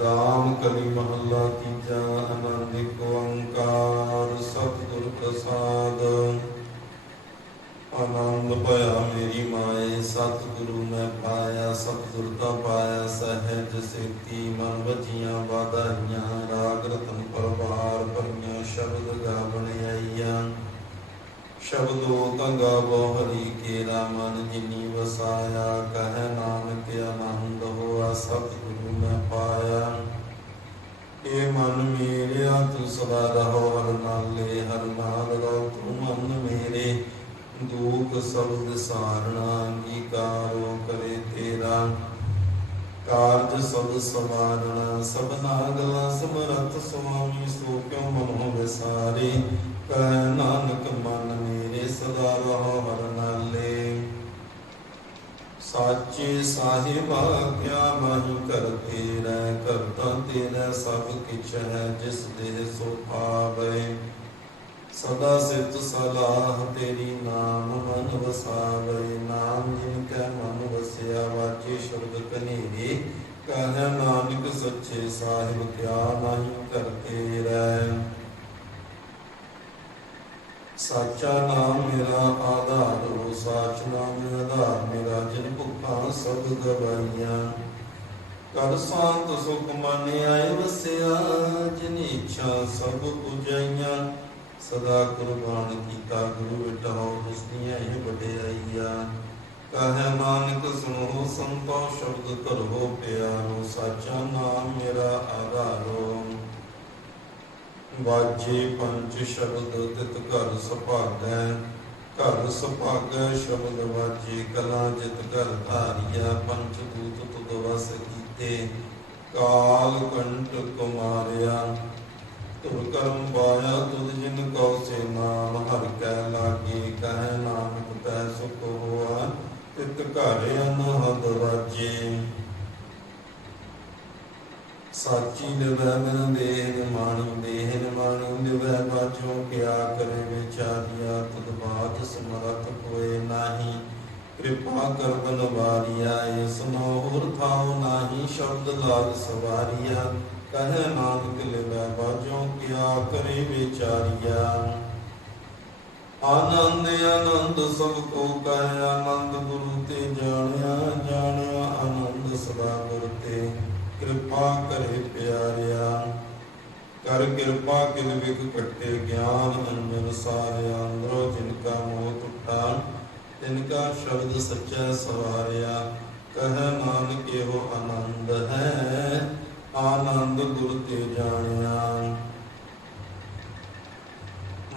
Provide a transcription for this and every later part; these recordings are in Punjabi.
ਰਾਮ ਕਲੀ ਮਹੱਲਾ ਤੀਜਾ ਆਨੰਦ ਓੰਕਾਰ, ਸਤਿਗੁਰ ਪ੍ਰਸਾਦ। ਆਨੰਦ ਭਇਆ ਮੇਰੀ ਮਾਏ, ਸਤਿਗੁਰੂ ਮੈਂ ਪਾਇਆ, ਸਤਿਗੁਰ ਦਾ ਪਾਇਆ, ਸਹਿਜ ਸੇਤੀ ਮਨ ਵਜੀਆਂ ਵਾਧਾਈਆਂ ਰਾਗ ਰਤਨ ਪਰਵਾਰ ਭਰੀਆਂ ਸ਼ਬਦ ਗਾਵਣ ਆਈਆਂ। ਸ਼ਬਦੋ ਤਾਂ ਗਾਵੋ ਹਰੀ ਕੇਰਾ ਮਨ ਜਿਨੀ ਵਸਾਇਆ, ਕਹਿ ਨਾਨਕ ਆਨੰਦ ਹੋਆ, ਸਤਿਗੁਰੂ ਮੈਂ ਪਾਇਆ। ਏ ਮਨ ਮੇਰਿਆ ਤੂੰ ਸਦਾ ਰਹੋ, ਹਰ ਨਾਲੇ, ਹਰ ਨਾਲ ਰਹੋ। ਤੂੰ ਮਨ ਮੇਰੇ ਦੁਖ ਸਬਦ ਸਾਰਣਾ, ਅੰਗੀਕਾਰੋ ਕਰੇ ਤੇਰਾ। ਕਾਰਜ ਸਭ ਸਵਾਰਣਾ ਸਭਨਾ ਗਲਾ ਸਮਰਥ ਸੁਆਮੀ ਸੋ ਕਿਉ ਮਨੋ ਵਿਸਾਰੇ ਕਹਿ ਨਾਨਕ, ਮਨ ਮੇਰੇ ਸਦਾ ਰਹੋ, ਹਰ ਸਾਚੇ ਸਾਹਿਬਾ ਕਿਆ ਮਹੀ ਕਰ ਤੇਰਾ, ਕਰਤਾ ਤੇਰਾ ਸਭ ਕਿਛ ਹੈ, ਜਿਸ ਦੇ ਸੋ ਪਾਵੇ। ਸਦਾ ਸਿਤ ਸਲਾਹ ਤੇਰੀ ਨਾਮ ਮਨ ਵਸਾਵੇ। ਨਾਮ ਜਿਨ ਕੈ ਮਨ ਵਸਿਆ, ਵਾਚੇ ਸ਼ਬਦ ਕਨੇਰੇ ਕਹੈ ਨਾਨਕ ਸੱਚੇ ਸਾਹਿਬ ਕਿਆ ਨਹੀਂ ਕਰਤੇ ਰਹਿ ਸਾਚਾ ਨਾਮ ਮੇਰਾ ਆਧਾਰ ਹੋ, ਸਾਚ ਨਾਮ ਆਧਾਰ ਮੇਰਾ ਜਿਨ ਭੁੱਖਾਂ ਸਭ ਗਵਾਈਆਂ ਕਰ ਸੰਤ ਸੁਖ ਮਨ ਆਏ ਵਸਿਆ, ਜਿਨ ਇੱਛਾ ਸਭ ਪੁਜਾਈਆਂ। ਸਦਾ ਕੁਰਬਾਨ ਕੀਤਾ ਗੁਰੂ ਵਿਟਾਓ ਜਿਸਨੀਆਂ ਇਹ ਵਡਿਆਈਆਂ। ਕਹੈ ਨਾਨਕ, ਸੁਣੋ ਸੰਤੋ, ਸ਼ਬਦ ਕਰੋ ਪਿਆਰੋ, ਸਾਚਾ ਨਾਮ ਮੇਰਾ ਆਧਾਰੋ। ਵਾਜੇ ਪੰਜ ਸ਼ਬਦ ਤਿਤ ਘਰ ਸੁਭਾਗੈ ਘਰ ਸੁਭਾਗੈ, ਸ਼ਬਦ ਵਾਜੇ, ਕਲਾ ਜਿਤ ਘਰ ਧਾਰਿਆ ਪੰਜ ਦੂਤ ਤੁਧ ਵਸ ਕੀਤੇ। ਕਾਲ ਕੰਟ ਕੁਮਾਰਿਆ ਤੁਰ ਕਰਮ ਪਾਇਆ ਤੁਧ ਜਿਨ ਕਉ ਸੇ ਨਾਮ, ਹਰ ਕੈ ਲਾਗੇ ਕਹਿ ਨਾਨਕ ਤੈ ਸੁਖ ਹੋਆ, ਤਿਤ ਘਰ ਅਨਹਦ ਵਾਜੇ ਸਾਚੀ ਨਿਵੈ ਮਨ ਦੇਹ ਨਿਮਾਣੀ ਦੇਹ ਨਿਮਾਣੀ ਨਿਵੈ ਬਾਝੋ ਕਿਆ ਕਰੇ ਵਿਚਾਰਿਆ, ਤਦ ਬਾਤ ਸਮਰਥ ਕੋਏ ਨਾਹੀ। ਕਿਰਪਾ ਕਰ ਬਨਵਾਰੀਆ ਇਸ ਨੋ ਹੋਰ ਥਾਉ ਨਾਹੀ, ਸ਼ਬਦ ਲਾਗ ਸਵਾਰੀਆ। ਕਹੈ ਨਾਨਕ ਲਿਵੈ ਬਾਝੋ ਕਿਆ ਕਰੇ ਵਿਚਾਰੀਆ। ਆਨੰਦ ਆਨੰਦ, ਸਭ ਕੋ ਕਹਿ ਆਨੰਦ, ਗੁਰੂ ਤੇ ਜਾਣਿਆ ਜਾਣਿਆ ਆਨੰਦ ਸਦਾ ਗੁਰ ਤੇ। ਕਿਰਪਾ ਕਰੇ ਪਿਆਰਿਆ, ਕਰ ਕਿਰਪਾ ਕਿਲ ਵਿਖ ਕੱਟੇ ਗਿਆਨ ਅੰਜਨ ਸਾਰੇ ਅੰਦਰੋ ਜਿਨ ਕਾ ਮੋਹ ਟੁੱਟਾ, ਤਿਨ ਕਾ ਸ਼ਬਦ ਸੱਚਾ ਸਵਾਰਿਆ, ਕਹੈ ਨਾਨਕ ਇਹੋ ਆਨੰਦ ਹੈ, ਆਨੰਦ ਗੁਰ ਤੇ ਜਾਣਿਆ।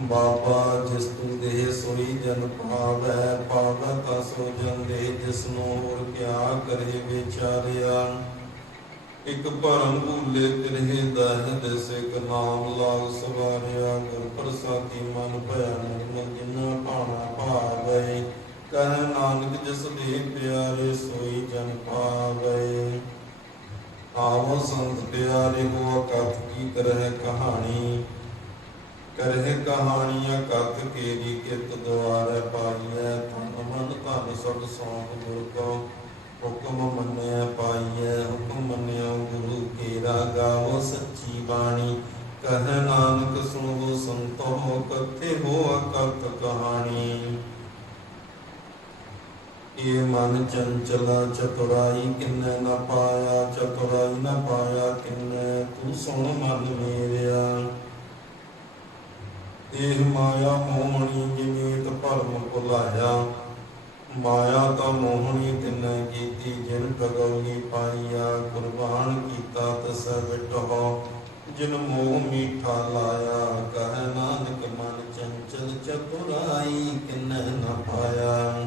ਬਾਬਾ ਜਿਸ ਤੂੰ ਦੇਹ ਸੋਈ ਜਨ ਪਾਵੈ ਪਾਵੈ ਤਾ ਸੋ ਜਨ ਦੇ ਜਿਸ ਨੂੰ ਹੋਰ ਕਿਆ ਕਰੇ ਵਿਚਾਰਿਆ। ਇਕ ਭਰਮ ਭੂਲੇ ਤਿਰਹਿ ਦਹ ਦਿਸ ਨਾਮ ਲਾਗ ਸਵਾਰਿਆ ਗੁਰ ਪ੍ਰਸਾਦੀ ਮਨ ਭਇਆ ਨਿਰਮਲ ਜਿਨਾ ਭਾਣਾ ਭਾਵੈ। ਕਹਿ ਨਾਨਕ ਜਿਸ ਦੇ ਪਿਆਰੇ ਸੋਈ ਜਨ ਪਾਵੈ। ਆਵੋ ਸੰਤ ਪਿਆਰੇ ਹੋ ਕਥ ਕੀ ਕਰਹਿ ਕਹਾਣੀ। ਕਰਹਿ ਕਹਾਣੀਆਂ ਕਥ ਕੇਰੀ ਕਿਤ ਦੁਆਰੈ ਪਾਈਐ, ਤਨ ਮਨ ਧਨ ਸਭ ਸੌਂਪ ਗੁਰ ਕੋ ਹੁਕਮ ਮੰਨਿਆ ਪਾਈਐ। ਬਾਣੀ, ਕਹਿ ਨਾਨਕ ਸੁਣੋ ਸੰਤੋ ਕਥੇ ਹੋ ਅਕਤ ਕਹਾਣੀ। ਇਹ ਮਨ ਚੰਚਲਾ, ਚਤੁਰਾਈ ਕਿੰਨੇ ਨਾ ਪਾਇਆ, ਚਤੁਰਾਈ ਨਾ ਪਾਇਆ ਕਿੰਨੇ, ਤੂੰ ਸੁਣ ਮਨ ਮੇਰਿਆ। ਇਹ ਮਾਇਆ ਮੋਹਣੀ ਜਿਵੇਂ ਭਰਮ ਭੁਲਾਇਆ। ਮਾਇਆ ਤਾਂ ਮੋਹਣੀ ਤਿੰਨੇ ਕੀਤੀ, ਜਿਨ ਪ੍ਰਗਉਗੀ ਪਾਈਆ, ਕੁਰਬਾਨ ਕੀਤਾ ਤਸ ਵਿਟਹੁ ਜਿਨ ਮੋਹ ਮੀਠਾ ਲਾਇਆ, ਕਹਿ ਨਾਨਕ ਮਨ ਚੰਚਲ ਚਤੁਰਾਈ ਕਿਨੈ ਨ ਪਾਇਆ।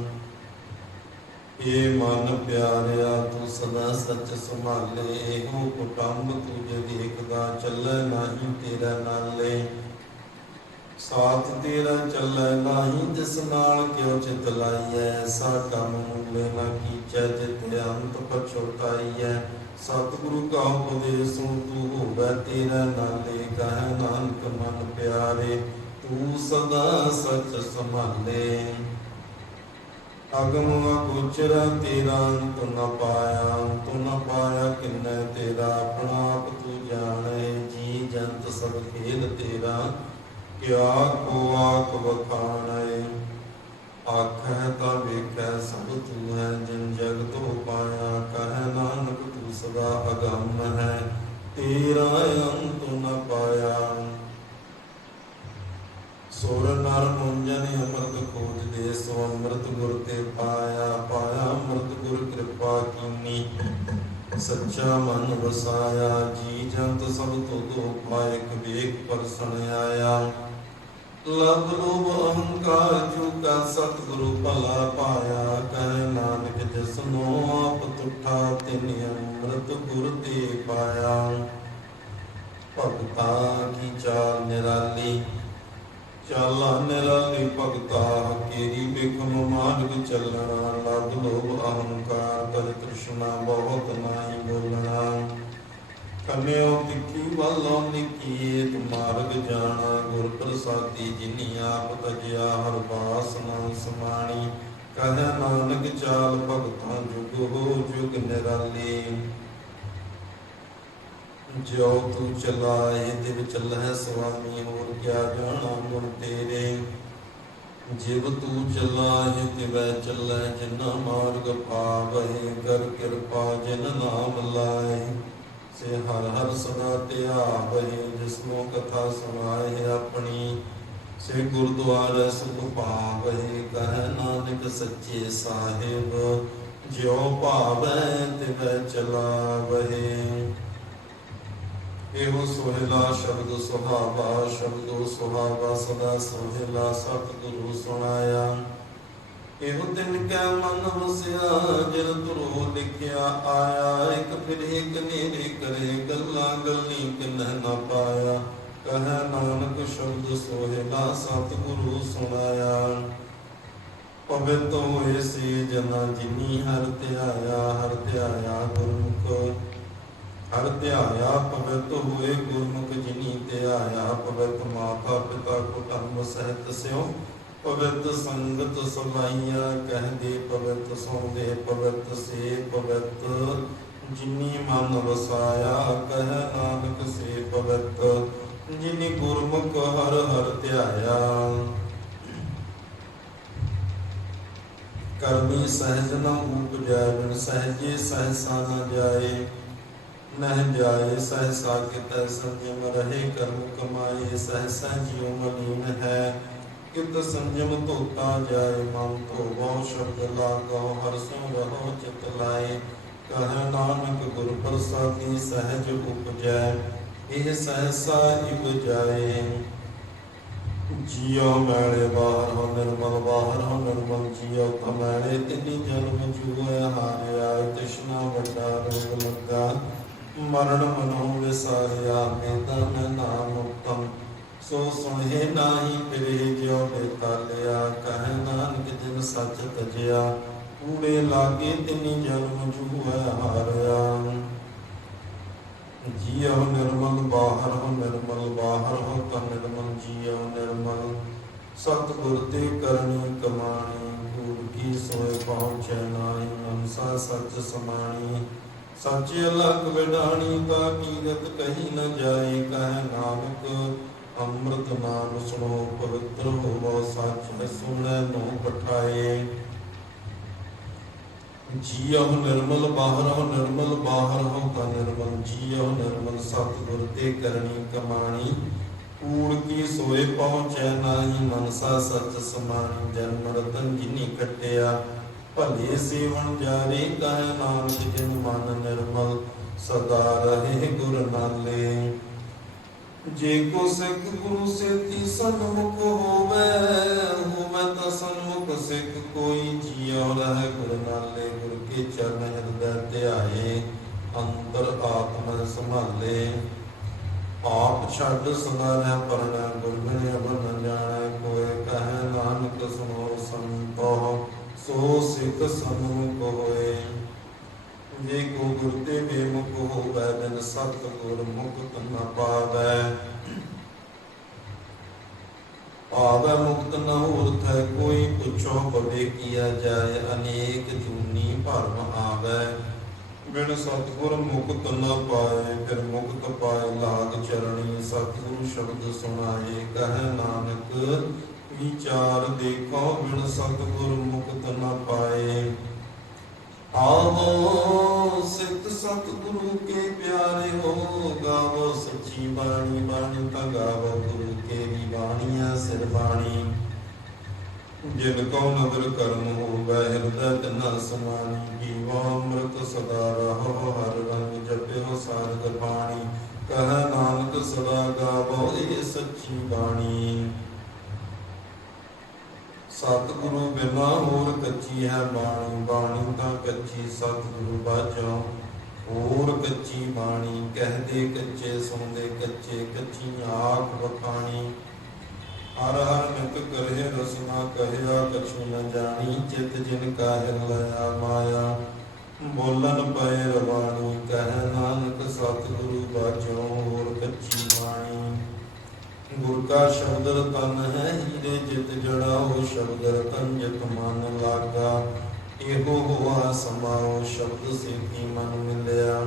ਏ ਮਨ ਪਿਆਰਿਆ, ਤੂੰ ਸਦਾ ਸੱਚ ਸੰਭਾਲੇ, ਇਹੋ ਕੁਟੰਬ ਤੂੰ ਦੇਖਦਾ, ਚੱਲੇ ਨਹੀਂ ਤੇਰਾ ਨਾਲੇ। ਸਾਥ ਤੇਰਾ ਚੱਲੈ ਨਾਹੀ ਤਿਸ ਨਾਲ ਕਿਉ ਚਿਤ ਲਾਈਐ? ਸਾਡਾ ਮੂਲੇ ਨਾ ਕੀਚੈ ਜਿਤ ਅੰਤ ਪਛੋਟਾਈਐ ਸਤਿਗੁਰੂ ਕਾ ਉਪਦੇਸ ਤੂੰ ਹੋਵੇ ਤੇਰਾ ਨਾਲੇ ਕਹ ਨਾਨਕ ਮਨ ਪਿਆਰੇ, ਤੂੰ ਸਦਾ ਸਚ ਸਮਾਲੇ ਅਗਮ ਅਗੋਚਰ, ਤੇਰਾ ਅੰਤ ਨ ਪਾਇਆ। ਅੰਤ ਨ ਪਾਇਆ ਕਿੰਨੇ ਤੇਰਾ? ਆਪਣਾ ਆਪ ਤੂੰ ਜਾਣੇ। ਜੀ ਜੰਤ ਸਭ ਖੇਲ ਤੇਰਾ। ਕਿਆ ਕੋ ਆਖ ਵਖਾਣੈ ਆਖੈ ਤਾਂ ਵੇਖੈ ਸਭ ਤੂੰ ਹੈ, ਜਿਨ ਜਗਤ ਉਪਾਇਆ ਕਹਿ ਨਾਨਕ ਤੂੰ ਸਦਾ ਅਗੰਮ ਹੈ, ਤੇਰਾ ਅੰਤ ਨ ਪਾਇਆ। ਸੁਰ ਨਰ ਮੁੰਜਨ ਖੋਜ ਖੋਜਦੇ ਸੋ ਅੰਮ੍ਰਿਤ ਗੁਰ ਤੇ ਪਾਇਆ। ਸੱਚਾ ਮਨ ਵਸਾਇਆ, ਜੀ ਜੰਤ ਸਭ ਤੁਧ ਉਪਾਇ ਵੇਖ ਪਰਸਣ ਆਇਆ ਲਬ ਲੋਭ ਅਹੰਕਾਰ ਜੂ ਸਤਿਗੁਰੂ ਭਲਾ ਪਾਇਆ, ਕਹਿ ਨਾਨਕ ਜਿਸਨੋ ਆਪ ਤੁਠਾ, ਤਿਨ ਅੰਮ੍ਰਿਤ ਗੁਰ ਤੇ ਪਾਇਆ। ਭਗਤਾ ਕੀ ਚਾਲ ਨਿਰਾਲੀ ਚਾਲਾ ਨਿਰਾਲੀ ਭਗਤਾ ਕੇਰੀ ਬਿਖਮ ਮਾਰਗ ਚੱਲਣਾ ਲਬ ਲੋਭ ਅਹੰਕਾਰ ਕਰ ਤ੍ਰਿਸ਼ਨਾ ਬਹੁਤ ਨਾਹੀ ਬੋਲਣਾ। ਕੰਨਿਓ ਤਿੱਖੀ ਵੱਲੋਂ ਨਿਕੀਤ ਮਾਰਗ ਜਾਣਾ, ਗੁਰ ਪ੍ਰਸਾਦੀ ਜਿਨੀ ਆਪ ਤਜਿਆ ਹਰ ਬਾਸ ਸਮਾਣੀ। ਕਹੈ ਨਾਨਕ ਚਾਲ ਭਗਤਾਂ ਜੁਗ ਹੋ ਜੁਗ ਨਿਰਾਲੀ। ਜੋ ਤੂੰ ਚਲਾਏ ਦਿਵ ਚੱਲੈ ਸੁਆਮੀ ਹੋਰ ਕਿਆ ਜਾਣਾ ਗੁਣ ਤੇਰੇ? ਜਿਵ ਤੂੰ ਚਲਾਏ, ਤਿਵੈ ਚੱਲੈ ਜਿਨਾ ਮਾਰਗ ਪਾਵਹਿ ਕਰ ਕਿਰਪਾ ਜਿਨ ਨਾਮ ਲਾਏ। ਸੇ ਹਰ ਹਰ ਸਦਾ ਧਿਆਵਹਿ ਜਿਸਨੂੰ ਕਥਾ ਸੁਣਾਏ ਆਪਣੀ। ਸੇ ਗੁਰਦੁਆਰੇ ਸੁਖ ਪਾਵਹਿ ਕਹਿ ਨਾਨਕ ਸੱਚੇ ਸਾਹਿਬ, ਜਿਉ ਭਾਵੈ, ਤਿਵੈ ਚਲਾਵਹਿ ਇਹੋ ਸੋਹਿਲਾ ਸ਼ਬਦ ਸੁਹਾਵਾ, ਸ਼ਬਦੋ ਸੁਹਾਵਾ ਸਦਾ ਸੋਹਿਲਾ ਸਤਿਗੁਰੂ ਸੁਣਾਇਆ। ਇਹੋ ਦਿਨ ਕੈ ਮਨ ਵਸਿਆ ਜਿਨ ਤੁਰੋ ਲਿਖਿਆ ਆਇਆ। ਇੱਕ ਫਿਰ ਇੱਕ ਨੇਰੇ ਕਰੇ, ਗੱਲਾਂ ਗੱਲੀ ਕਿਨਹ ਨਾ ਪਾਇਆ। ਕਹੈ ਨਾਨਕ ਸ਼ਬਦ ਸੋਹਿਲਾ ਸਤਿਗੁਰੂ ਸੁਣਾਇਆ। ਪਵਿੱਤ ਹੋਏ ਸੀ ਜਨਾ ਜਿਨੀ ਹਰ ਧਿਆਇਆ ਹਰ ਧਿਆਇਆ ਗੁਰਮੁਖ। ਹਰ ਧਿਆਇਆ ਪਵਿੱਤ ਹੋਏ ਗੁਰਮੁਖ ਜਿਨੀ ਧਿਆਇਆ, ਪਵਿੱਤ ਮਾਤਾ ਪਿਤਾ ਕੁਟੰਬ ਸਹਿਤ ਸਿਓ ਪਵਿੱਤ ਸੰਗਤ ਸਮਾਈਆ ਕਹਦੇ ਪਵਿੱਤ ਸੌਂਦੇ, ਪਵਿੱਤ ਸੇ ਪਵਿੱਤ ਜਿਨੀ ਮਨ ਵਸਾਇਆ, ਕਹਿ ਨਾਨਕ ਸੇ ਪਵਿੱਤ ਜਿਨੀ ਗੁਰਮੁਖ ਹਰ ਹਰ ਧਿਆਇਆ। ਕਰਮੀ ਸਹਿਜ ਨਾ ਉਪਜੈ ਬਿਨ ਸਹਿਜੇ ਸਹਿਸਾ ਨ ਜਾਏ। ਨਹਿ ਜਾਏ, ਸਹਿਸਾ ਕਿਤੈ ਸੰਜਮ ਰਹੇ ਕਰਮ ਕਮਾਏ, ਸਹਿਸਾ ਜਿਉ ਮਲੀਨ ਹੈ। ਕਿਤ ਸੰਜਮ ਧੋਤਾ ਜਾਏ, ਮਨ ਧੋਵੋ, ਸ਼ਬਦ ਲਾਗੋ, ਹਰ ਸਿਉ ਰਹੋ ਚਿਤ ਲਾਏ। ਕਹ ਨਾਨਕ ਗੁਰ ਪ੍ਰਸਾਦੀ, ਸਹਿਜ ਉਪਜੈ, ਇਹ ਸਹਿਸਾ ਇਬ ਜਾਏ। ਜੀਉ ਮੈਲੇ ਬਾਹਰ ਹੋ ਨਿਰਮਲ, ਬਾਹਰ ਹੋ ਨਿਰਮਲ, ਜੀਉ ਕਮੈਲੇ, ਤਿਨੀ ਜਨਮ ਜੂਏ ਹਾਰਿਆ। ਤ੍ਰਿਸ਼ਨਾ ਵੱਡਾ ਰੋਗ ਲੱਗਾ। ਮਰਨ ਮਨੋ ਵਿਸਾਰਿਆ ਮੇਦਨ ਨਾਮ ਉਤਮ। ਸੋ ਸੁਣੇ ਨਾਹੀ ਫਿਰੇ ਜਿਉ ਬੇਤਾਲਿਆ ਕਹਿ ਨਾਨਕ ਜਿਨ ਸੱਚ ਤਜਿਆ, ਕੂੜੇ ਲਾਗੇ ਤਿਨੀ ਜਨਮ ਜੂਐ ਹਾਰਿਆ। ਜੀਉ ਨਿਰਮਲ ਬਾਹਰ ਹੋ ਨਿਰਮਲ, ਬਾਹਰ ਹੋ ਤਾਂ ਨਿਰਮਲ, ਜੀਉ ਨਿਰਮਲ। ਸਤਿਗੁਰ ਤੇ ਕਰਨੀ ਕਮਾਣੀ, ਕੂੜ ਕੀ ਸੋਏ ਪਹੁੰਚੈ ਨਾਹੀ ਅੰਸਾ ਸੱਚ ਸਮਾਣੀ। ਸੱਚ ਅਲਗ ਵਿਡਾਣੀ ਤਾਂ ਕੀਰਤ ਕਹੀ ਨ ਜਾਏ, ਕਹਿ ਨਾਨਕ, ਅੰਮ੍ਰਿਤ ਨਾਮ ਸੁਣੋ, ਪਵਿੱਤਰ ਹੋਵੋ, ਸੱਚ ਸੁਣੈ, ਨੋ ਪਠਾਏ। ਜੀਉ ਨਿਰਮਲ ਬਾਹਰ ਹੋ ਨਿਰਮਲ ਬਾਹਰ ਹੋ ਨਿਰਮਲ, ਜੀਉ ਨਿਰਮਲ ਸਤਿਗੁਰ ਤੇ ਕਰਨੀ ਕਮਾਣੀ। ਕੂੜ ਕੀ ਸੋਏ ਪਹੁੰਚੈ ਨਾਹੀ, ਮਨਸਾ ਸੱਚ ਸਮਾਣੀ, ਜਨਮ ਰਤਨ ਜਿਨੀ ਕਟਿਆ। ਭਲੇ ਸੇਵਨ ਜਾਰੇ ਕਹਿ ਨਾਨਕ ਜਿਨ ਮਨ ਨਿਰਮਲ, ਸਦਾ ਰਹੇ ਗੁਰ ਨਾਲੇ। ਜੇ ਕੋ ਸਿੱਖ ਗੁਰੂ ਸੇਤੀ ਸਨਮੁਖ ਹੋਵੇ ਹੋਵੇ ਤਾਂ ਸਨਮੁਖ ਸਿੱਖ ਕੋਈ ਜੀਉ ਰਹਿ ਗੁਰ ਨਾਲੇ, ਗੁਰ ਕੇ ਚਰਨ ਹਿਰਦੈ ਧਿਆਏ, ਅੰਤਰ ਆਤਮ ਸੰਭਾਲੇ। ਆਪ ਛੱਡ ਸਦਾ ਰਹਿ ਪਰਣਾ ਗੁਰ ਬਿਨ ਅਬਨ ਜਾਣੈ, ਕੋਇ ਕਹੈ ਨਾਨਕ ਸੁਨੋ ਸੰਤੋ ਸੋ ਸਿੱਖ ਸਨਮੁਖ ਹੋਏ ਜੇ ਕੋ ਗੁਰ ਤੇ ਬੇਮੁਖ ਹੋਵੇ, ਬਿਨ ਸਤ ਗੁਰ ਮੁਕਤ ਨ ਪਾਵੈ। ਆਵੈ ਮੁਕਤ ਨ ਹੋਰਥ, ਕੋਈ ਪੁੱਛੋ ਬਵੇ ਕੀਆ ਜਾਏ, ਅਨੇਕ ਜੂਨੀ ਭਰਮ ਆਵੈ। ਬਿਨ ਸਤਿਗੁਰ ਮੁਕਤ ਨ ਪਾਏ, ਫਿਰ ਮੁਕਤ ਪਾਏ ਲਾਗ ਚਰਣੀ, ਸਤਿਗੁਰ ਸ਼ਬਦ ਸੁਣਾਏ, ਕਹੈ ਨਾਨਕ ਵਿਚਾਰ ਦੇਖੋ ਬਿਨ ਸਤਿਗੁਰ ਮੁਕਤ ਨ ਪਾਏ। ਆਹੋ ਸਿੱਧ ਸਤਿਗੁਰੂ ਕੇ ਪਿਆਰੇ ਹੋ, ਗਾਵੋ ਸੱਚੀ ਬਾਣੀ ਬਾਣੀ ਤਾਂ ਗਾਵੋ ਗੁਰੂ ਕੇ ਦੀ ਬਾਣੀਆਂ ਸਿਰ ਬਾਣੀ। ਜਿਨ ਕੋ ਨਦਰ ਕਰਮ ਹੋਵੇ, ਹਿਰਦੈ ਤਨਾ ਸਮਾਨੀ ਜੀਵਾ ਅੰਮ੍ਰਿਤ ਸਦਾ ਰਹੋ, ਹਰ ਰੰਗ ਜਪਿਓ ਸਾਰਗ ਬਾਣੀ ਕਹ ਨਾਨਕ ਸਦਾ ਗਾਵੋ, ਇਹ ਸੱਚੀ ਬਾਣੀ। ਸਤਿਗੁਰੂ ਬਿਨਾ ਹੋਰ ਕੱਚੀ ਹੈ ਬਾਣੀ ਬਾਣੀ ਤਾਂ ਕੱਚੀ ਸਤਿਗੁਰੂ ਬਾਝੋਂ। ਹੋਰ ਕੱਚੀ ਬਾਣੀ, ਕਹਦੇ ਕੱਚੇ, ਸੁਣਦੇ ਕੱਚੇ ਕੱਚੀ ਆਖ ਬਖਾਣੀ ਹਰ ਹਰ ਨਿਤ ਕਰੇ ਰਸਨਾ ਕਹਿਆ, ਕਛੂ ਨ ਜਾਣੀ, ਚਿਤ ਜਿਨ ਕਾ ਹਿਰਲਿਆ ਮਾਇਆ। ਬੋਲਨ ਪਏ ਰਵਾਣੀ ਕਹਿ ਨਾਨਕ ਸਤਿਗੁਰੂ ਬਾਝੋਂ, ਹੋਰ ਕੱਚੀ ਗੁਰ ਕਾ ਸ਼ਬਦ ਰਤਨ ਹੈ, ਹੀਰੇ ਜਿਤ ਜੜਾ ਹੋ ਸ਼ਬਦ ਰਤਨ ਜਿਤ ਮਨ ਲਾਗਾ। ਇਹੋ ਹੋਆ ਸਮਾਓ ਸ਼ਬਦ ਸੇਤੀ ਮਨ ਮਿਲਿਆ।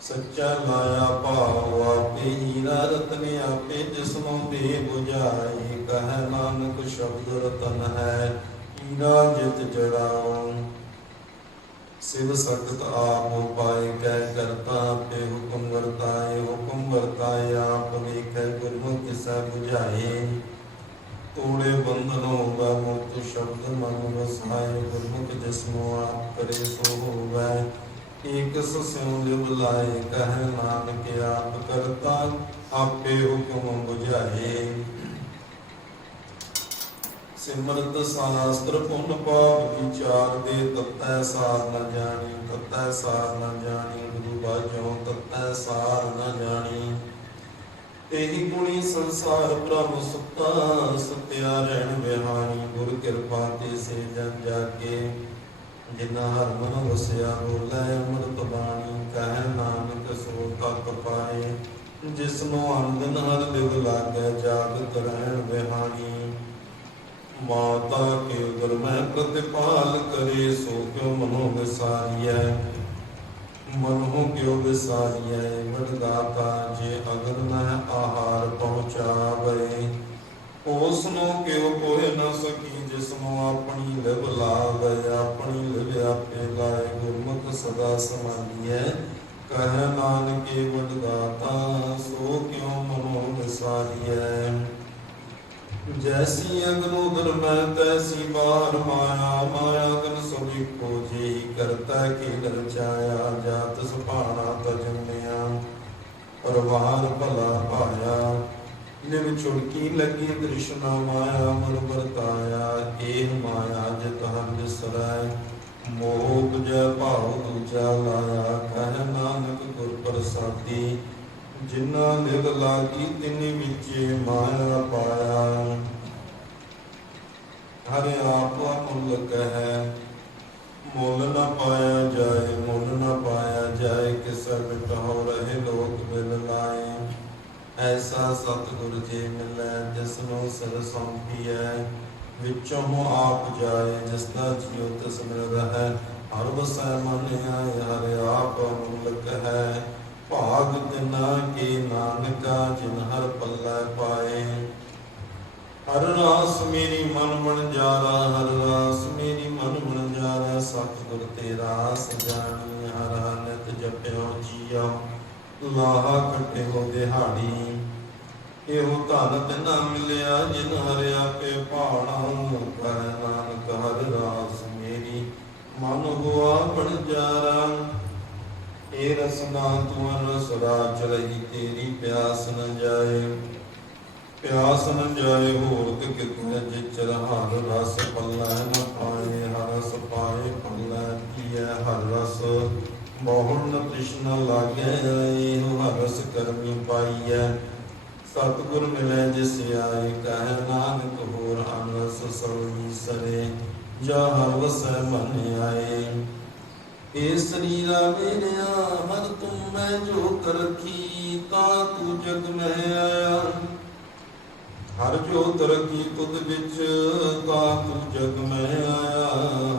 ਸੱਚਾ ਲਾਇਆ ਭਾਵ ਆਪੇ, ਹੀਰਾ ਰਤਨ ਆਪੇ ਜਿਸਨੂੰ ਦੇ 부ਝਾਈ ਕਹੈ ਨਾਨਕ ਸ਼ਬਦ ਰਤਨ ਹੈ, ਹੀਰਾ ਜਿਤ ਜੜਾਓ ਸਿਵ ਸਖਤ ਆਪ ਉਪਾਇ ਕਹਿ ਕਰਤਾ ਆਪੇ ਹੁਕਮ ਵਰਤਾਏ, ਹੁਕਮ ਵਰਤਾਇਆ ਗੁਰਮੁਖ 부ਝਾਏ ਤੋੜੇ ਬੰਧਨ ਹੋਗਾ ਮੁਕਤ ਸ਼ਬਦ ਮਨ ਵਸਾਏ, ਗੁਰਮੁਖ ਜਿਸਨੂੰ ਆਪ ਕਰੇ ਸੋ ਹੋਵੇ। ਏਕ ਸਿਉ ਲਿਵ ਲਾਏ, ਕਹਿ ਨਾਨਕ ਆਪ ਕਰਤਾ, ਆਪੇ ਹੁਕਮ 부ਝਾਏ ਸਿਮਰਤ ਸ਼ਾਸਤਰ ਪੁੰਨ ਪਾਪ ਵਿਚਾਰ ਦੇ ਤਤੈ ਸਾਰ ਨ ਜਾਣੀ, ਤਤੈ ਸਾਰ ਨ ਜਾਣੀ, ਗੁਰੂ ਬਾਝੋਂ ਤਤੈ ਸਾਰ ਨ ਜਾਣੀ। ਤੇਹੀ ਗੁਣੀ ਸੰਸਾਰ ਪ੍ਰਭ ਸੁਤਾ ਸਤਿਆ ਰਹਿਣ ਵਿਹਾਣੀ ਗੁਰ ਕਿਰਪਾ ਤੇ ਸੇ ਜਨ ਜਾਗੇ। ਜਿਨਾ ਹਰ ਮਨ ਵਸਿਆ ਬੋਲੇ ਅੰਮ੍ਰਿਤ ਬਾਣੀ ਕਹਿ ਨਾਨਕ ਸੋ ਤਤ ਪਾਏ। ਜਿਸ ਨੂੰ ਆਨੰਦ ਹਰ ਦਿਵ ਲਾਗੈ, ਜਾਗਤ ਰਹਿਣ ਵਿਹਾਣੀ ਮਾਤਾ ਕੇ ਉਦਰ ਮੈਂ ਪ੍ਰਤਿਪਾਲ ਕਰੇ, ਸੋ ਕਿਉ ਮਨੋ ਵਿਸਾਰੀਐ। ਮਨੋ ਕਿਉ ਵਿਸਾਰੀਐ ਵਡਦਾਤਾ ਜੇ ਅਗਰ ਮੈਂ ਆਹਾਰ ਪਹੁੰਚਾਵੇ। ਉਸ ਨੂੰ ਕਿਉ ਕੋਇ ਨ ਸਕੀ ਜਿਸ ਨੂੰ ਆਪਣੀ ਲਿਵ ਲਾਵੇ। ਆਪਣੀ ਲਿਵ ਆਪੇ ਲਾਏ, ਗੁਰਮੁਖ ਸਦਾ ਸਮਾਲੀਐ ਕਹਿ ਨਾਨਕੇ ਵਡਦਾਤਾ ਸੋ ਕਿਉ ਮਨੋ ਵਿਸਾਰੀਐ ਜੈਸੀ ਅਗਨ ਉਦਰ ਮੈਂ ਤੈਸੀ ਬਾਹਰ ਮਾਇਆ ਮਾਇਆ ਗਨ ਸਭ ਇੱਕੋ ਜਿਹੀ ਕਰਤਾ ਕੀ ਦਰਚਾਇਆ ਜਾਤ ਸੁਭਾਣਾ ਤਜਮਿਆ ਪਰਵਾਰ ਭਲਾ ਪਾਇਆ ਨਿਵ ਛੁੜਕੀ ਲੱਗੀ ਦ੍ਰਿਸ਼ਨਾ ਮਾਇਆ ਮਨ ਵਰਤਾਇਆ ਇਹ ਮਾਇਆ ਜਿਤ ਹਮ ਦਿਸਰੈ ਮੋਹ ਬੁਝੈ ਭਾਉ ਦੂਜਾ ਲਾਇਆ ਕਹਿ ਨਾਨਕ ਗੁਰ ਪ੍ਰਸਾਦੀ ਜਿਨ੍ਹਾਂ ਲਿਵ ਲਾਗੀ ਤਿਨ ਵਿੱਚੇ ਮਾਇਆ ਪਾਇਆ ਹਰਿ ਆਪ ਮੁੱਲ ਕਹੈ, ਮੁੱਲ ਨਾ ਪਾਇਆ ਜਾਏ, ਮੁੱਲ ਨਾ ਪਾਇਆ ਜਾਏ ਕਿਸ ਬਿਟਹੁ ਰਹੇ ਲੋਕ ਬਿਲ ਲਾਏ। ਐਸਾ ਸਤਿਗੁਰ ਜੀ ਮਿਲੈ, ਜਿਸ ਨੂੰ ਸਿਰ ਸੌਂਪੀਐ, ਵਿੱਚੋਂ ਆਪ ਜਾਏ, ਜਿਸ ਦਾ ਜੀਉ ਤਿਸ ਮਿਲ ਰਹੈ। ਹਰ ਵਸੈ ਮਨ ਆਏ, ਹਰਿ ਆਪ ਮੁਲਕ ਹੈ ਭਾਗ ਤਿਨਾ ਕੀ ਨਾਨਕਾ, ਜਿਨ ਹਰ ਪੱਲੇ ਪਾਏ। ਹਰ ਰਾਸ ਮੇਰੀ ਮਨ ਮਨ ਜਾਰਾ, ਹਰ ਰਾਸ ਮੇਰੀ ਮਨ ਮਨ ਜਾਰਾ, ਸਤਿਗੁਰ ਤੇ ਰਾਸ ਹਰ ਹਰ ਜਪਿਓ ਜੀਓ, ਲਾਹਾ ਖੱਟੇ ਹੋ ਦਿਹਾੜੀ। ਇਹੋ ਧਨ ਤਿਨਾ ਮਿਲਿਆ ਜਿਨ ਹਰਿ ਆਪੇ ਭਾਣਾ ਕਹਿ ਨਾਨਕ ਹਰ ਰਾਸ ਮੇਰੀ ਮਨ ਹੁਆ ਬਣ ਜਾਰਾ। ਇਹ ਰਸਨਾ ਤੂੰ ਰਸ ਰਾਜ ਰਹੀ ਤੇਰੀ ਪਿਆਸ ਨ ਜਾਏ। ਪਿਆਸ ਨ ਜਾਏ ਹੋਰ ਤੇ ਕਿਤੇ ਜਿਚਰ ਹਰ ਰਸ ਪੱਲੇ ਨ ਪਾਏ, ਹਰ ਰਸ ਪਾਏ ਪੱਲੇ, ਕੀਐ ਹਰ ਰਸ? ਬਹੁਣ ਨ ਤ੍ਰਿਸ਼ਨਾ ਲਾਗੇ ਇਹੋ ਹਰ ਰਸ ਕਰਮੀ ਪਾਈਐ। ਸਤਿਗੁਰ ਮਿਲੇ ਜਿਸ ਆਏ, ਕਹਿ ਨਾਨਕ ਹੋਰ ਅਨਰਸ ਸੋਈ ਸਰੇ, ਜਾ ਹਰ ਵਸੈ ਮਨ ਆਏ। ਏ ਸਰੀਰਾ ਮੇਰਿਆ ਹਰ ਤੂੰ ਮੈਂ ਜੋ ਕਰ ਤਾ ਤੂੰ ਜਗ ਮੈਂ ਆਇਆ ਹਰ ਜੋਤ ਰਖੀ ਤੁਧ ਵਿੱਚ ਤਾ ਤੂੰ ਜਗ ਮੈਂ ਆਇਆ,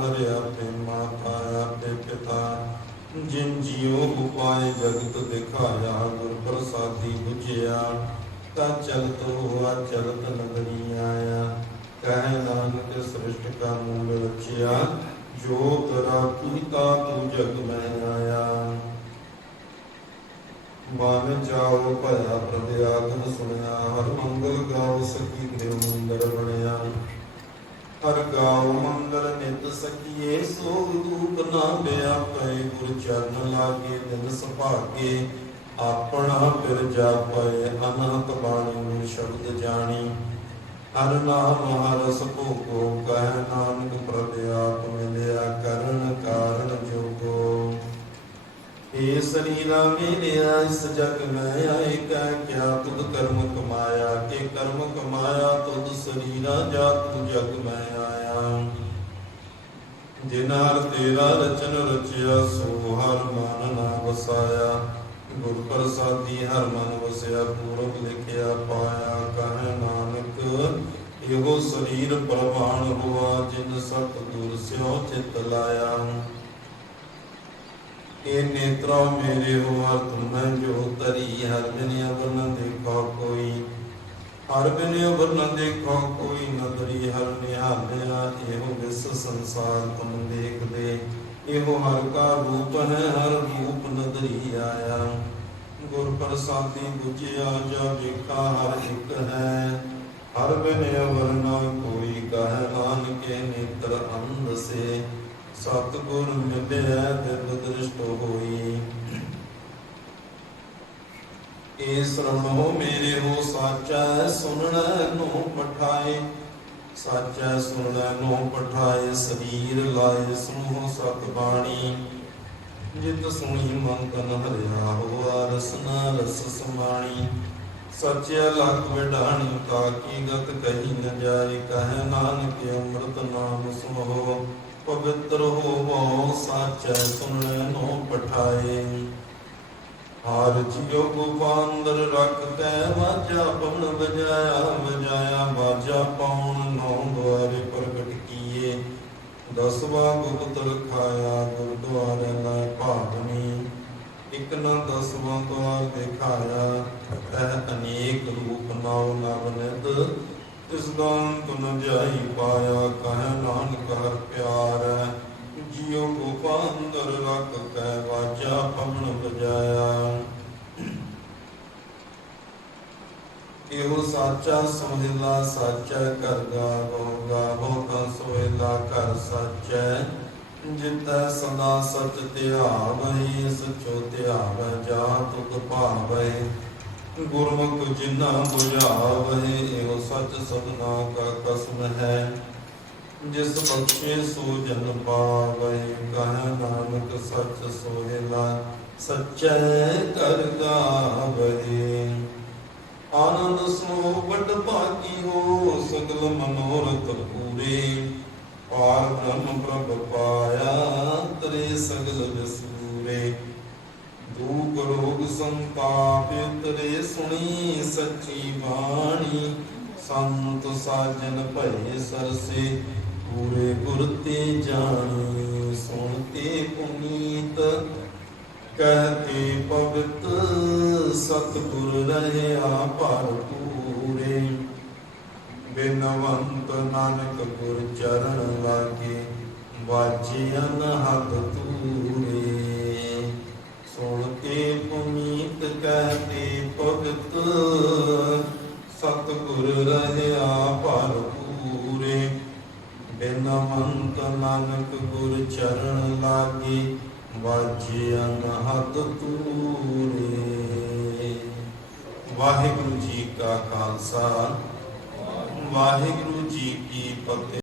ਹਰਿ ਆਪੇ ਮਾਤਾ, ਆਪੇ ਪਿਤਾ। ਜੇ ਜਿਨ ਜੀਉ ਉਪਾਏ ਜਗਤ ਦਿਖਾਇਆ, ਗੁਰ ਪ੍ਰਸਾਦੀ ਬੁਝਿਆ। ਤਾ ਚਲਤ ਹੋਆ ਚਲਤ ਨਗਰੀ ਆਇਆ। ਕਹਿ ਨਾਨਕ ਸ੍ਰਿਸ਼ਟ ਕਾ ਮੂਲ ਰਚਿਆ, ਜੋ ਤਰਾ ਕੀਤਾ ਤੂੰ ਜਗ ਮੈਂ ਆਇਆ ਮਨ ਜਾਓ ਭਇਆ ਪ੍ਰਤਿਆਗਮ ਸੁਣਿਆ, ਹਰ ਮੰਗਲ ਗਾਓ ਸਕੀ ਗ੍ਰਹਿ ਮੰਦਰ ਬਣਿਆ। ਹਰ ਗਾਓ ਮੰਗਲ ਨਿਤ ਸਕੀਏ ਸੋਗ ਦੂਪ ਨਾ ਪਏ, ਗੁਰ ਚਰਨ ਲਾਗੇ ਦਿਨ ਸੁਭਾਗੇ। ਆਪਣਾ ਫਿਰ ਜਾਪਏ ਅਨੰਤ ਬਾਣੀ ਨੂੰ ਸ਼ਬਦ ਜਾਣੀ। ਹਰ ਨਾਮ ਹਰਸ ਭੋਗੋ, ਕਹਿ ਨਾਨਕ ਪ੍ਰਭ ਆਪ ਮਿਲਿਆ, ਕਰਨ ਕਾਰਨ ਏ ਸਰੀਰਾ ਮੇਰਿਆ ਇਸ ਜਗ ਮੈਂ ਆਏ ਕਹਿ ਕਿਆ ਤੁਧ ਕਰਮ ਕਮਾਇਆ, ਕੇ ਕਰਮ ਕਮਾਇਆ ਤੁਧ ਸਰੀਰਾ ਜਾ ਤੂੰ ਜਗ ਮੈਂ ਆਇਆ। ਜਿਨਾਰ ਤੇਰਾ ਰਚਨ ਰਚਿਆ, ਸੋ ਹਰ ਮਨ ਨਾ ਵਸਾਇਆ। ਗੁਰ ਪ੍ਰਸਾਦੀ ਹਰ ਮਨ ਵਸਿਆ, ਪੂਰਬ ਲਿਖਿਆ ਪਾਇਆ, ਕਹੈ ਨਾਨਕ, ਇਹੋ ਸਰੀਰ ਪ੍ਰਵਾਨ ਹੋਆ, ਜਿਨ ਸਤ ਗੁਰ ਸਿਓ ਚਿਤ ਲਾਇਆ। ਇਹ ਨੇਤਰਾ ਮੇਰੇ ਹੋਆ ਤੁਮੈ ਜੋ ਤਰੀ ਹਰ ਬਿਨ ਅਵਰ ਨ ਦੇਖਾ ਕੋਈ। ਹਰ ਬਿਨ ਅਵਰ ਨ ਦੇਖਾ ਕੋਈ ਨਦਰੀ, ਹਰ ਨਿਹਾਲਿਆ ਇਹੋ ਵਿਸ ਸੰਸਾਰ ਤੁਮ ਦੇਖਦੇ। ਇਹੋ ਹਰ ਕਾ ਰੂਪ ਹੈ, ਹਰ ਰੂਪ ਨਦਰੀ ਆਇਆ। ਗੁਰ ਪ੍ਰਸਾਦੀ ਬੁਝਿਆ ਜਾ ਵੇਖਾ ਹਰ ਇੱਕ ਹੈ। ਹਰ ਬਿਨ ਅਵਰ ਨ ਕੋਈ ਕਹੈ ਨਾਨਕੇ ਨੇਤਰ ਅੰਧ ਸੇ। ਸਤਿਗੁਰ ਮਿਲਿਆ ਦਿਲ ਦ੍ਰਿਸ਼ਟ ਹੋਈ। ਏ ਸਰਣੋ ਮੇਰੇ, ਹੋ ਸਾਚਾ ਸੁਣਨਾ ਨੂੰ ਪਠਾਏ। ਸਾਚਾ ਸੁਣਨਾ ਨੂੰ ਪਠਾਏ, ਸਰੀਰ ਲਾਏ ਸੁਣੋ ਸਤ ਬਾਣੀ ਜਿਤ ਸੁਣੀ ਮਨ ਤਨ ਹਰਿਆ ਹੋਆ ਰਸਨਾ ਰਸ ਸਮਾਣੀ ਸੱਚਿਆ ਲਖ ਵਿਡਾਣੀ ਕਾ ਕੀ ਗਤ ਕਹੀ ਨ ਜਾਏ, ਕਹੈ ਨਾਨਕ ਅੰਮ੍ਰਿਤ ਨਾਮ ਸੁਣੋ ਪਵਿੱਤਰ ਹੋਵੋ, ਸਾਚੈ ਸੁਣੈ ਪਠਾਏ। ਹਾਰ ਜਿਉ ਗੁਪਾਂਦਰ ਰਖ ਵਾਜਾ ਪਵਨ ਵਜਾਇਆ ਵਜਾਇਆ ਵਾਜਾ ਪਾਉਣ ਨੌ ਦੁਆਰੇ ਪ੍ਰਗਟ ਕੀਏ। ਦਸਵਾ ਗੁਪਤ ਰਖਾਇਆ ਗੁਰਦੁਆਰੇ ਲੈ ਭਾਗਨੀ ਇਕ ਨਾ ਦਸਵਾ ਦੁਆਰ ਦਿਖਾਇਆ ਤਹ ਅਨੇਕ ਰੂਪ ਦਾਨ ਤੁਨ ਜਾਈ ਪਾਇਆ ਕਹਿ ਨਾਨਕ ਹਰ ਪਿਆਰ। ਜਿਉ ਕੋ ਅੰਦਰ ਰਖ ਕੈ ਵਾਜਾ ਪਵਨ ਬਜਾਇਆ ਇਹੋ ਸਾਚਾ ਸੋਹਿਲਾ ਸਾਚਾ ਕਰ ਗਾਵੋ ਗਾਵੋ ਤਾਂ ਕਰ ਸਾਚੈ। ਜਿਤੈ ਸਦਾ ਸਚ ਧਿਆਵੈ ਸਚੋ ਧਿਆਵੈ ਜਾ ਤੁਧ ਭਾਵੈ ਗੁਰਮੁਖ ਜਿਨਾ ਬੁਝਾਵਹਿ ਇਹੋ ਸਚ ਸਭਨਾ ਕਾ ਕਸਮ ਹੈ। ਜਿਸ ਬਖਸ਼ੇ ਸੋ ਜਨ ਪਾਵਹਿ, ਕਹ ਨਾਨਕ ਸਚ ਸੋਹਿਲਾ, ਸਚੈ ਕਰ ਗਾਵਹਿ। ਆਨੰਦ ਸੋ ਵੱਡ ਭਾਗੀ ਹੋ, ਸਗਲ ਮਨੋਰਥ ਪੂਰੇ। ਪਾਰ ਬ੍ਰਹਮ ਪ੍ਰਭ ਪਾਇਆ, ਤਰੇ ਸਗਲ ਵਿਸੂਰੇ। ਦੁਖ ਰੋਗ ਸੰਤਾਪ ਉਤਰੇ ਸੁਣੀ ਸੱਚੀ ਬਾਣੀ। ਸੰਤ ਸਾਜਨ ਭਏ ਸਰਸੇ, ਪੂਰੇ ਗੁਰ ਤੇ ਜਾਣੀ ਸੁਣਤੇ ਪੁਨੀਤ। ਕਹਤੇ ਪਵਿੱਤ, ਸਤਿਗੁਰ ਰਹਿਆ ਭਰਪੂਰੇ। ਬਿਨਵੰਤ ਨਾਨਕ ਗੁਰ ਚਰਨ ਲਾਗੇ ਵਾਜੇ ਅਨਹਦ ਤੂਰੇ ਸੁਣ ਕੇ ਪੁਨੀਤ ਕਹਤੇ ਭਗਤ, ਸਤਿਗੁਰ ਰਹਿਆ ਭਰਪੂਰੇ। ਬਿਨਵੰਤ ਨਾਨਕ ਗੁਰ ਚਰਨ ਲਾਗੇ, ਵਾਜੇ ਅਨਹਦ ਤੂਰੇ। ਵਾਹਿਗੁਰੂ ਜੀ ਕਾ ਖਾਲਸਾ, ਵਾਹਿਗੁਰੂ ਜੀ ਕੀ ਫਤਿਹ।